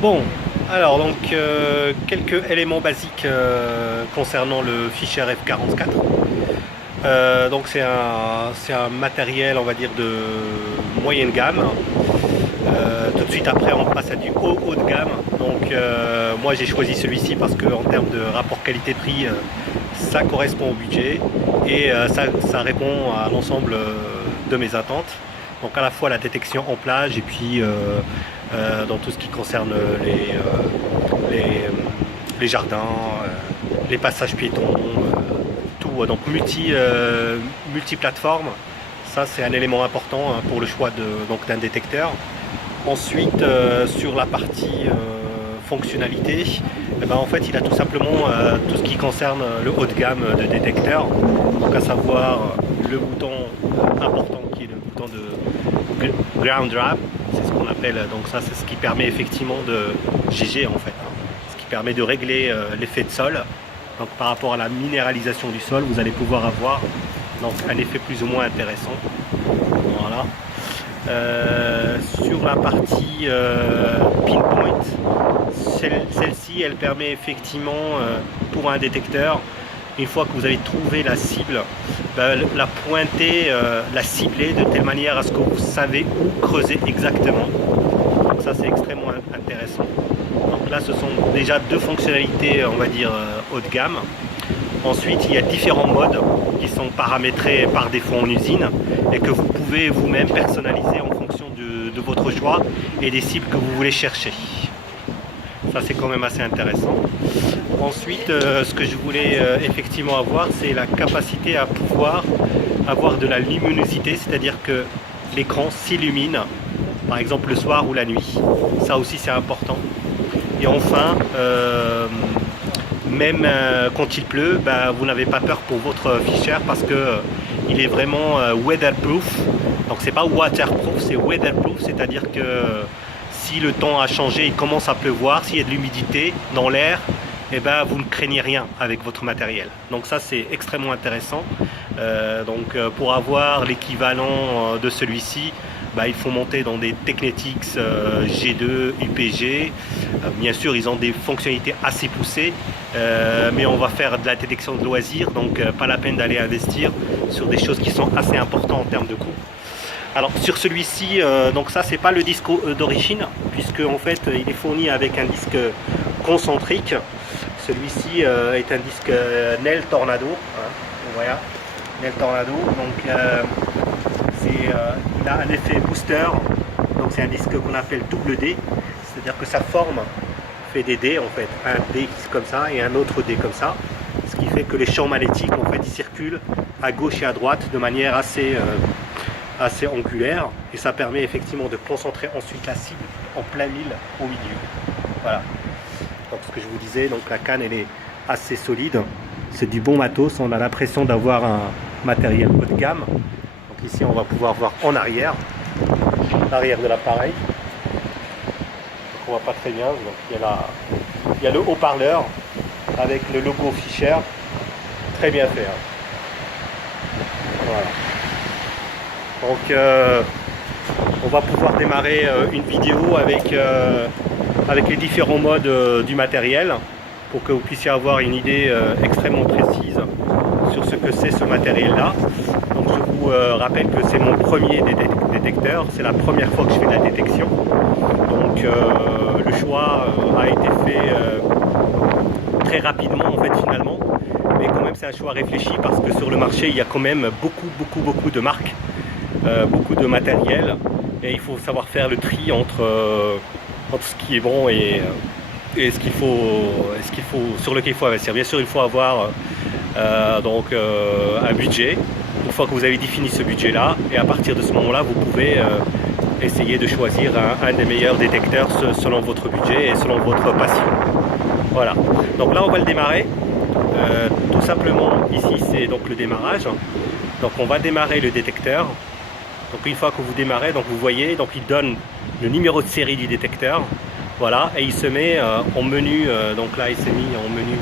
Bon, alors donc quelques éléments basiques concernant le fichier RF44. Donc c'est un matériel, on va dire, de moyenne gamme. Tout de suite après on passe à du haut de gamme. Donc moi j'ai choisi celui-ci parce que en termes de rapport qualité-prix, ça correspond au budget et ça répond à l'ensemble de mes attentes. Donc à la fois la détection en plage et puis dans tout ce qui concerne les jardins, les passages piétons, tout. Donc multiplateforme, ça c'est un élément important pour le choix d'un détecteur. Ensuite, sur la partie fonctionnalité, eh ben, en fait, il a tout simplement tout ce qui concerne le haut de gamme de détecteurs. Donc, à savoir le bouton important qui est le bouton de ground drop, c'est ce qu'on appelle. Donc, ça, c'est ce qui permet effectivement de GG en fait, hein, ce qui permet de régler l'effet de sol. Donc, par rapport à la minéralisation du sol, vous allez pouvoir avoir donc un effet plus ou moins intéressant. Voilà. Sur la partie pinpoint, celle-ci elle permet effectivement pour un détecteur, une fois que vous avez trouvé la cible, la pointer, la cibler de telle manière à ce que vous savez où creuser exactement. Donc ça c'est extrêmement intéressant. Donc là ce sont déjà deux fonctionnalités on va dire haut de gamme. Ensuite, il y a différents modes qui sont paramétrés par défaut en usine et que vous pouvez vous-même personnaliser en fonction de votre choix et des cibles que vous voulez chercher. Ça, c'est quand même assez intéressant. Ensuite, ce que je voulais effectivement avoir, c'est la capacité à pouvoir avoir de la luminosité, c'est-à-dire que l'écran s'illumine, par exemple le soir ou la nuit. Ça aussi, c'est important. Et enfin, même quand il pleut, vous n'avez pas peur pour votre fichier parce que il est vraiment weatherproof. Donc c'est pas waterproof, c'est weatherproof, c'est-à-dire que si le temps a changé, il commence à pleuvoir, s'il y a de l'humidité dans l'air, eh vous ne craignez rien avec votre matériel. Donc ça c'est extrêmement intéressant. Pour avoir l'équivalent de celui-ci, il faut monter dans des Technetics G2, UPG. Bien sûr, ils ont des fonctionnalités assez poussées, mais on va faire de la détection de loisirs, donc pas la peine d'aller investir sur des choses qui sont assez importantes en termes de coût. Alors sur celui-ci, donc ça c'est pas le disque d'origine, puisque en fait il est fourni avec un disque concentrique. Celui-ci est un disque Nel Tornado, hein, voilà, Nel Tornado. Donc il a un effet booster, donc c'est un disque qu'on appelle double D, c'est-à-dire que sa forme fait des dés en fait, un dé comme ça et un autre dé comme ça, ce qui fait que les champs magnétiques en fait ils circulent à gauche et à droite de manière assez angulaire, et ça permet effectivement de concentrer ensuite la cible en plein mille au milieu. Voilà. Donc ce que je vous disais, donc la canne elle est assez solide, c'est du bon matos, on a l'impression d'avoir un matériel haut de gamme. Donc ici on va pouvoir voir en arrière, l'arrière de l'appareil. Donc on voit pas très bien, donc il y a le haut-parleur avec le logo Fischer, très bien fait. Hein. Voilà. Donc on va pouvoir démarrer une vidéo avec les différents modes du matériel pour que vous puissiez avoir une idée extrêmement précise sur ce que c'est ce matériel là. Donc je vous rappelle que c'est mon premier détecteur, c'est la première fois que je fais de la détection. Donc le choix a été fait très rapidement en fait finalement, mais quand même c'est un choix réfléchi parce que sur le marché il y a quand même beaucoup de marques, beaucoup de matériel, et il faut savoir faire le tri entre ce qui est bon et ce qu'il faut sur lequel il faut investir. Bien sûr il faut avoir un budget. Une fois que vous avez défini ce budget là, et à partir de ce moment là vous pouvez essayer de choisir un des meilleurs détecteurs selon votre budget et selon votre passion. Voilà, donc là on va le démarrer. Tout simplement ici c'est donc le démarrage. Donc on va démarrer le détecteur. Donc une fois que vous démarrez, donc vous voyez, donc il donne le numéro de série du détecteur. Voilà, et il se met en menu, donc là il s'est mis en menu,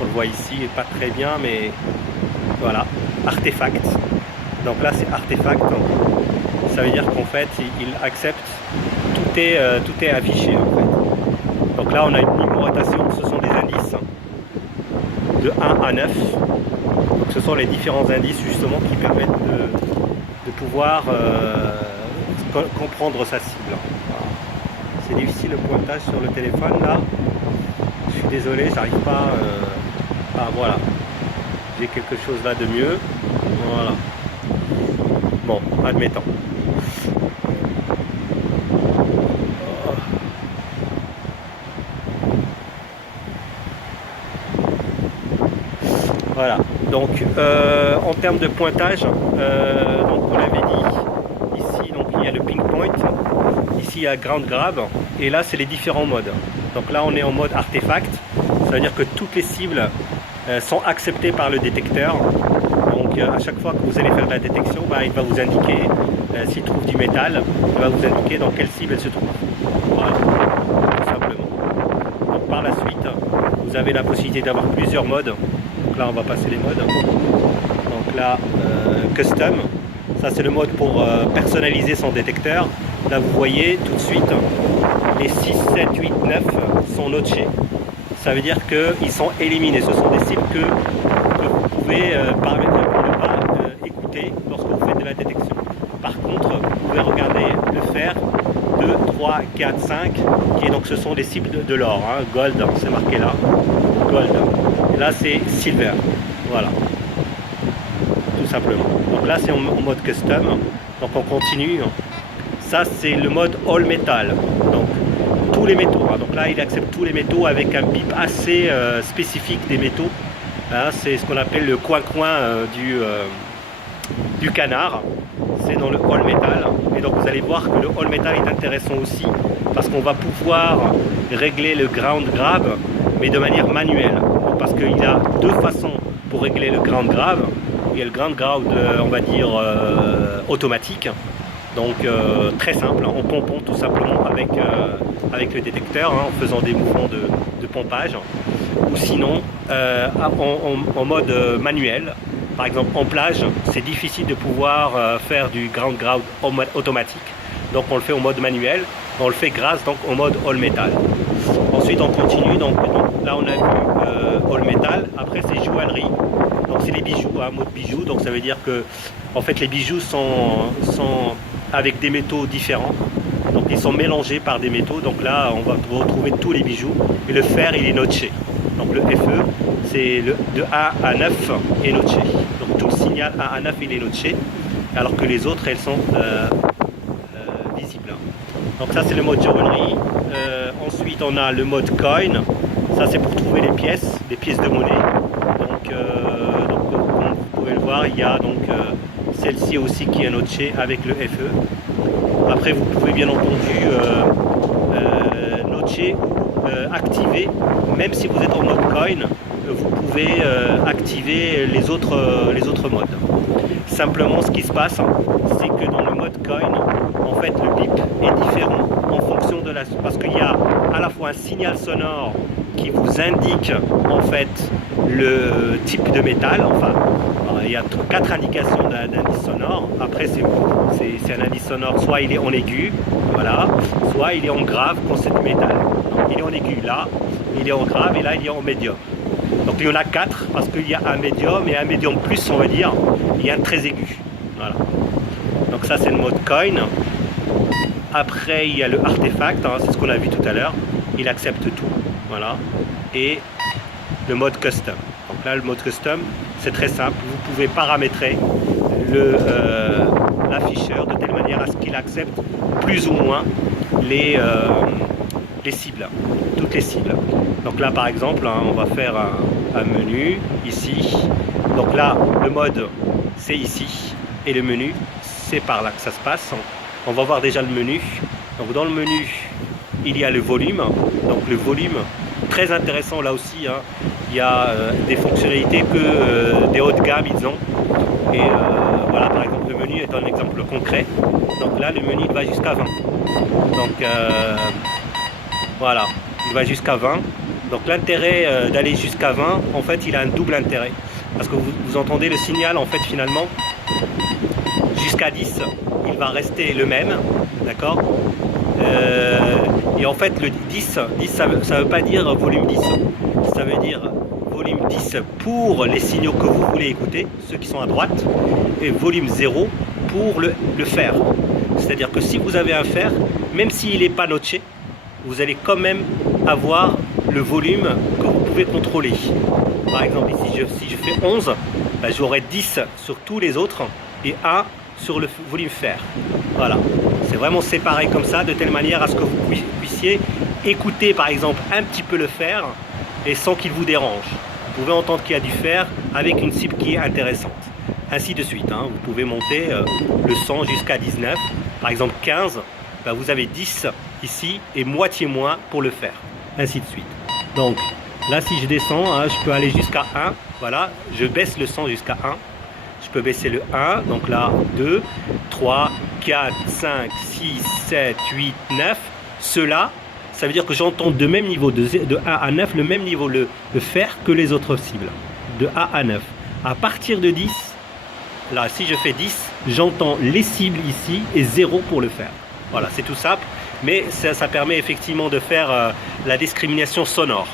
on le voit ici, pas très bien, mais voilà, artefact. Donc là c'est artefact, ça veut dire qu'en fait il accepte, tout est affiché en fait. Donc là on a une numérotation, ce sont des indices de 1 à 9. Donc ce sont les différents indices justement qui permettent de pouvoir comprendre sa cible. Voilà. C'est difficile le pointage sur le téléphone là. Je suis désolé, j'arrive pas. Voilà. J'ai quelque chose là de mieux. Voilà. Bon, admettons. Voilà. Donc, en termes de pointage, donc on l'avait dit, ici donc il y a le ping point, ici il y a ground grab, et là c'est les différents modes. Donc là on est en mode artefact, ça veut dire que toutes les cibles sont acceptées par le détecteur. Donc à chaque fois que vous allez faire de la détection, il va vous indiquer s'il trouve du métal, il va vous indiquer dans quelle cible elle se trouve. Voilà, tout simplement. Donc par la suite, vous avez la possibilité d'avoir plusieurs modes. Donc là on va passer les modes. Donc là, custom, ça c'est le mode pour personnaliser son détecteur. Là vous voyez tout de suite, les 6, 7, 8, 9 sont notchés. Ça veut dire qu'ils sont éliminés. Ce sont des cibles que vous pouvez paramétrer pour ne pas écouter lorsque vous faites de la détection. Par contre, vous pouvez regarder le fer 2, 3, 4, 5, qui est donc ce sont des cibles de l'or. Hein. Gold, c'est marqué là. Gold. Et là c'est silver. Voilà. Tout simplement. Donc là c'est en mode custom. Donc on continue. Ça c'est le mode all metal. Donc tous les métaux. Hein. Donc là il accepte tous les métaux avec un bip assez spécifique des métaux. Hein, c'est ce qu'on appelle le coin-coin du canard. C'est dans le all metal. Et donc vous allez voir que le all metal est intéressant aussi parce qu'on va pouvoir régler le ground grab mais de manière manuelle. Parce qu'il y a deux façons pour régler le ground grab. Il y a le ground grab, on va dire, automatique. Donc très simple, en pompant tout simplement avec le détecteur, hein, en faisant des mouvements de pompage. Ou sinon en mode manuel. Par exemple en plage, c'est difficile de pouvoir faire du ground grab automatique. Donc on le fait en mode manuel. On le fait grâce donc au mode all metal. Ensuite on continue, donc là on a vu all metal. Après c'est joaillerie. Donc c'est les bijoux, hein, mode bijoux. Donc ça veut dire que en fait les bijoux sont avec des métaux différents. Donc ils sont mélangés par des métaux. Donc là on va retrouver tous les bijoux. Et le fer il est notché. Donc le FE c'est de 1 à 9 est notché. Donc tout le signal 1 à 9 il est notché. Alors que les autres elles sont visibles. Donc ça c'est le mode joaillerie. Ensuite on a le mode coin. Ça c'est pour trouver les pièces de monnaie. Donc comme vous pouvez le voir, il y a donc celle-ci aussi qui est notchée avec le FE. Après vous pouvez bien entendu notcher ou activer, même si vous êtes en mode coin, vous pouvez activer les autres modes. Simplement ce qui se passe, c'est que dans le mode coin, en fait le bip est différent en fonction de la... Parce qu'il y a à la fois un signal sonore qui vous indique en fait le type de métal, enfin il y a 4 indications d'indice sonore. Après c'est un indice sonore, soit il est en aigu, voilà, soit il est en grave quand c'est du métal. Donc il est en aigu là, il est en grave et là il est en médium. Donc il y en a 4 parce qu'il y a un médium et un médium plus on va dire, il y a un très aigu. Voilà. Donc ça c'est le mode coin. Après il y a le artefact, hein, c'est ce qu'on a vu tout à l'heure, il accepte tout. Voilà. Et le mode custom. Donc là le mode custom c'est très simple, vous pouvez paramétrer l'afficheur de telle manière à ce qu'il accepte plus ou moins les cibles, toutes les cibles. Donc là par exemple, hein, on va faire un menu ici. Donc là le mode c'est ici et le menu c'est par là que ça se passe. On va voir déjà le menu. Donc dans le menu il y a le volume. Donc le volume très intéressant là aussi, hein. Il y a des fonctionnalités que des hauts de gamme ils ont. Et voilà, par exemple le menu est un exemple concret. Donc là le menu il va jusqu'à 20. Donc voilà, il va jusqu'à 20. Donc l'intérêt d'aller jusqu'à 20, en fait il a un double intérêt. Parce que vous entendez le signal en fait finalement jusqu'à 10 il va rester le même, d'accord. Et en fait, le 10 ça veut pas dire volume 10. Ça veut dire volume 10 pour les signaux que vous voulez écouter, ceux qui sont à droite, et volume 0 pour le fer. C'est-à-dire que si vous avez un fer, même s'il n'est pas notché, vous allez quand même avoir le volume que vous pouvez contrôler. Par exemple, ici, si je fais 11, ben, j'aurai 10 sur tous les autres et 1 sur le volume fer. Voilà, c'est vraiment séparé comme ça, de telle manière à ce que vous puissiez écouter par exemple un petit peu le fer et sans qu'il vous dérange. Vous pouvez entendre qu'il y a du fer avec une cible qui est intéressante. Ainsi de suite, hein. Vous pouvez monter le son jusqu'à 19, par exemple 15, ben vous avez 10 ici et moitié moins pour le fer. Ainsi de suite. Donc là, si je descends, hein, je peux aller jusqu'à 1. Voilà, je baisse le son jusqu'à 1. Je peux baisser le 1. Donc là, 2, 3, 4, 5, 6, 7, 8, 9. Ceux-là, ça veut dire que j'entends de même niveau, de 1 à 9, le même niveau de fer que les autres cibles. De 1 à 9. À partir de 10, là, si je fais 10, j'entends les cibles ici et 0 pour le fer. Voilà, c'est tout simple. Mais ça permet effectivement de faire la discrimination sonore,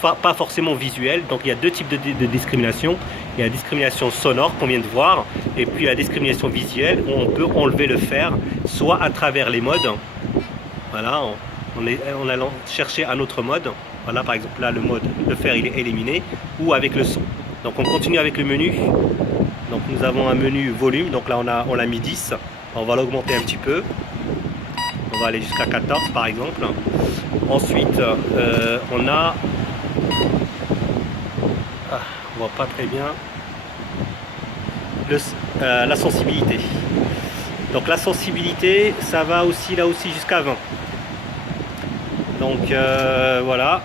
pas forcément visuelle. Donc il y a deux types de discrimination. Il y a la discrimination sonore qu'on vient de voir, et puis la discrimination visuelle où on peut enlever le fer, soit à travers les modes. Voilà, on allant chercher un autre mode. Voilà, par exemple là le fer il est éliminé, ou avec le son. Donc on continue avec le menu. Donc nous avons un menu volume. Donc là on l'a mis 10. On va l'augmenter un petit peu. On va aller jusqu'à 14 par exemple. Ensuite, on a... on voit pas très bien. La sensibilité. Donc la sensibilité, ça va aussi là aussi jusqu'à 20. Donc voilà.